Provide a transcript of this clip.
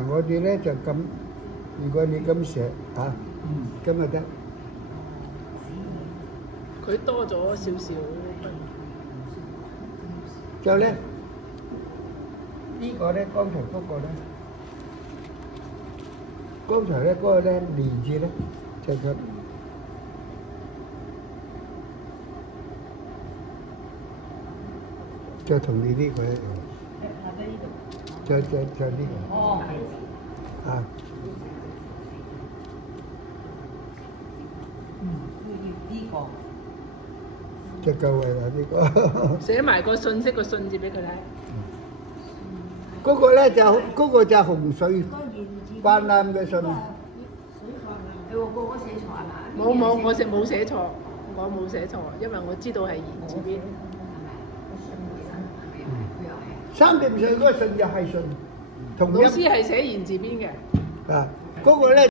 嗱，我哋咧就咁，如果你咁寫嚇，咁就得。佢多咗少少。之後咧，呢個咧，剛才嗰個咧，剛才咧嗰個咧連字咧，就咁，就同你呢個一樣。就呢個。哦。啊。呢個。就夠位啦呢個。寫埋個信息個信字俾佢睇。嗰個咧就嗰個就洪水泛濫嘅信。你話個寫錯係嘛？冇，我冇寫錯，我冇寫錯，因為我知道係言字邊。3點水嗰個信就係信，同一。老師係寫言字邊嘅。啊，嗰個咧。